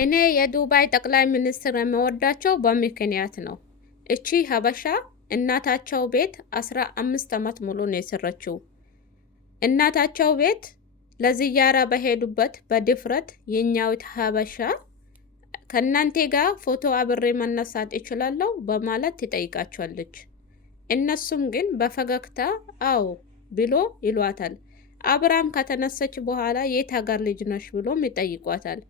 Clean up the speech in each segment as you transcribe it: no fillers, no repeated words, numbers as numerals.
እኔ የዱባይ ጠቅላይ ሚኒስትር የምወዳቸው በምክንያት ነው። እቺ ሀበሻ እናታቸው ቤት 15 ዓመት ሙሉ ነው የሰረችው። እናታቸው ቤት ለዝያራ በሄዱበት በድፍረት የኛዊት ሀበሻ ከእናንተ ጋር ፎቶ አብሬ መነሳት እችላለሁ በማለት ትጠይቃቸዋለች። እነሱም ግን በፈገግታ አዎ ብሎ ይሏታል። አብራም ከተነሰች በኋላ የት ሀገር ልጅ ነሽ ብሎም ይጠይቋታል።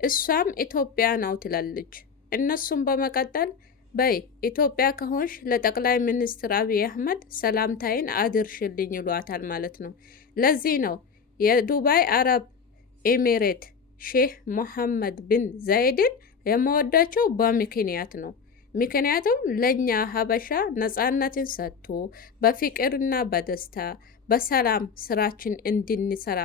እሷም ኢትዮጵያ ነው ትላለች። እነሱም በመቀጠል በይ ኢትዮጵያ ከሆንሽ ለጠቅላይ ሚኒስትር አብይ አህመድ ሰላምታይን አድርሽልኝ ይሏታል ማለት ነው። ለዚህ ነው የዱባይ አረብ ኤሚሬት ሼህ መሐመድ ቢን ዛይድን የመወዳቸው በምክንያት ነው። ምክንያቱም ለኛ ሀበሻ ነጻነትን ሰጥቶ በፍቅርና በደስታ በሰላም ስራችን እንድንሰራ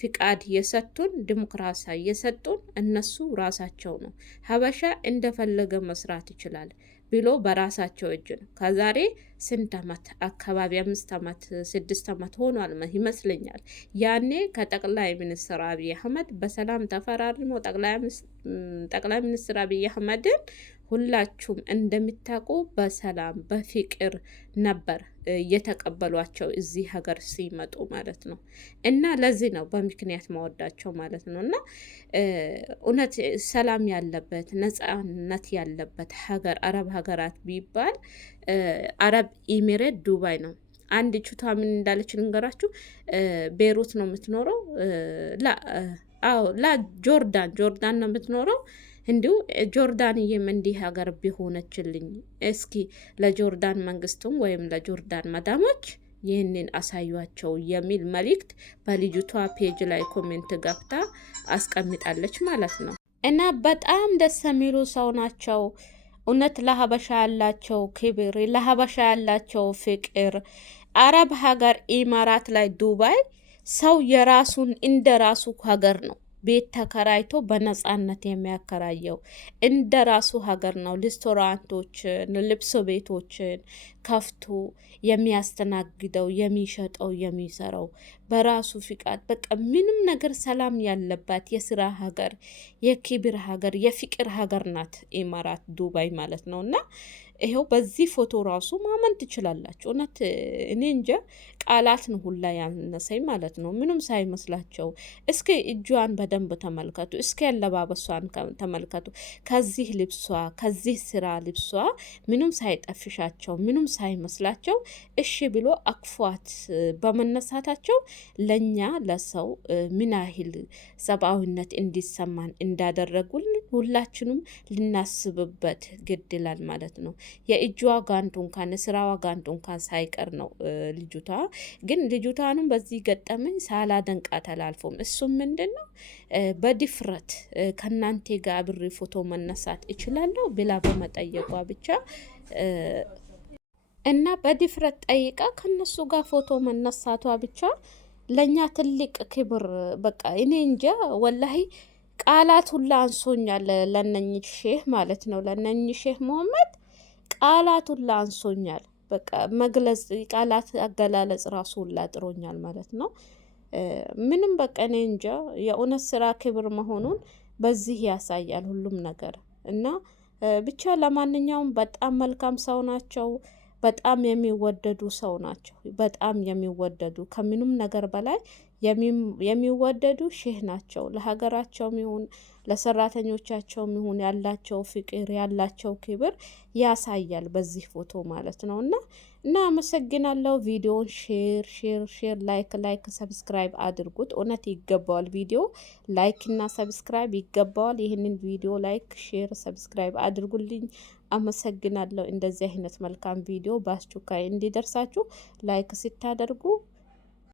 ፍቃድ የሰጡን ዲሞክራሲ የሰጡን እነሱ ራሳቸው ነው። ሀበሻ እንደፈለገ መስራት ይችላል ብሎ በራሳቸው እጅ ነው። ከዛሬ ስንት ዓመት አካባቢ 5 ዓመት 6 ዓመት ሆኗል ይመስለኛል። ያኔ ከጠቅላይ ሚኒስትር አብይ አህመድ በሰላም ተፈራርሞ ጠቅላይ ሚኒስትር አብይ አህመድን ሁላችሁም እንደሚታውቁ በሰላም በፍቅር ነበር የተቀበሏቸው እዚህ ሀገር ሲመጡ ማለት ነው። እና ለዚህ ነው በምክንያት መወዳቸው ማለት ነው። እና እውነት ሰላም ያለበት ነጻነት ያለበት ሀገር አረብ ሀገራት ቢባል አረብ ኢሚሬት ዱባይ ነው። አንድ ቹታ ምን እንዳለች ልንገራችሁ። ቤሩት ነው የምትኖረው። ላ ጆርዳን ነው የምትኖረው። እንዲሁ ጆርዳንዬም እንዲህ ሀገር ቢሆነችልኝ እስኪ ለጆርዳን መንግስቱም ወይም ለጆርዳን መዳሞች ይህንን አሳዩቸው የሚል መልእክት በልጅቷ ፔጅ ላይ ኮሜንት ገብታ አስቀምጣለች ማለት ነው። እና በጣም ደስ የሚሉ ሰው ናቸው። እውነት ለሀበሻ ያላቸው ክብር፣ ለሀበሻ ያላቸው ፍቅር። አረብ ሀገር ኢማራት ላይ ዱባይ ሰው የራሱን እንደ ራሱ ሀገር ነው ቤት ተከራይቶ በነጻነት የሚያከራየው እንደ ራሱ ሀገር ነው። ሬስቶራንቶችን፣ ልብስ ቤቶችን ከፍቶ የሚያስተናግደው የሚሸጠው የሚሰራው በራሱ ፍቃድ። በቃ ምንም ነገር ሰላም ያለባት የስራ ሀገር፣ የክብር ሀገር፣ የፍቅር ሀገር ናት ኢማራት ዱባይ ማለት ነው። እና ይኸው በዚህ ፎቶ ራሱ ማመን ትችላላችሁ። እውነት እኔ እንጃ ቃላት ነው ሁላ ያነሰኝ ማለት ነው። ምንም ሳይመስላቸው እስኪ እጇን በደንብ ተመልከቱ። እስኪ ያለባበሷን ተመልከቱ። ከዚህ ልብሷ ከዚህ ስራ ልብሷ ምንም ሳይጠፍሻቸው ምንም ሳይመስላቸው እሺ ብሎ አክፏት በመነሳታቸው ለኛ ለሰው ምን ያህል ሰብአዊነት እንዲሰማን እንዳደረጉልን ሁላችንም ልናስብበት ግድ ይላል ማለት ነው። የእጇ ጋንቱ እንኳን ስራዋ ጋንቱ እንኳን ሳይቀር ነው ልጅቷ። ግን ልጅቷንም በዚህ ገጠመኝ ሳላደንቃት አላልፎም። እሱም ምንድን ነው በድፍረት ከእናንተ ጋር አብሬ ፎቶ መነሳት እችላለሁ ብላ በመጠየቋ ብቻ እና በድፍረት ጠይቃ ከነሱ ጋር ፎቶ መነሳቷ ብቻ ለእኛ ትልቅ ክብር። በቃ እኔ እንጃ ወላሂ ቃላት ሁላ አንሶኛል ለነኝ ሼህ ማለት ነው። ለነኝ ሼህ መሐመድ ቃላት ሁላ አንሶኛል። በቃ መግለጽ ቃላት አገላለጽ ራሱ ሁላ ጥሮኛል ማለት ነው። ምንም በቃ እኔ እንጃ የእውነት ስራ ክብር መሆኑን በዚህ ያሳያል ሁሉም ነገር። እና ብቻ ለማንኛውም በጣም መልካም ሰው ናቸው። በጣም የሚወደዱ ሰው ናቸው። በጣም የሚወደዱ ከምንም ነገር በላይ የሚወደዱ ሼህ ናቸው። ለሀገራቸውም ይሁን ለሰራተኞቻቸውም ይሁን ያላቸው ፍቅር ያላቸው ክብር ያሳያል በዚህ ፎቶ ማለት ነው። እና አመሰግናለሁ። ቪዲዮን ሼር ላይክ ሰብስክራይብ አድርጉት። እውነት ይገባዋል። ቪዲዮ ላይክ እና ሰብስክራይብ ይገባዋል። ይህንን ቪዲዮ ላይክ ሼር ሰብስክራይብ አድርጉልኝ። አመሰግናለሁ። እንደዚህ አይነት መልካም ቪዲዮ በአስቸኳይ እንዲደርሳችሁ ላይክ ስታደርጉ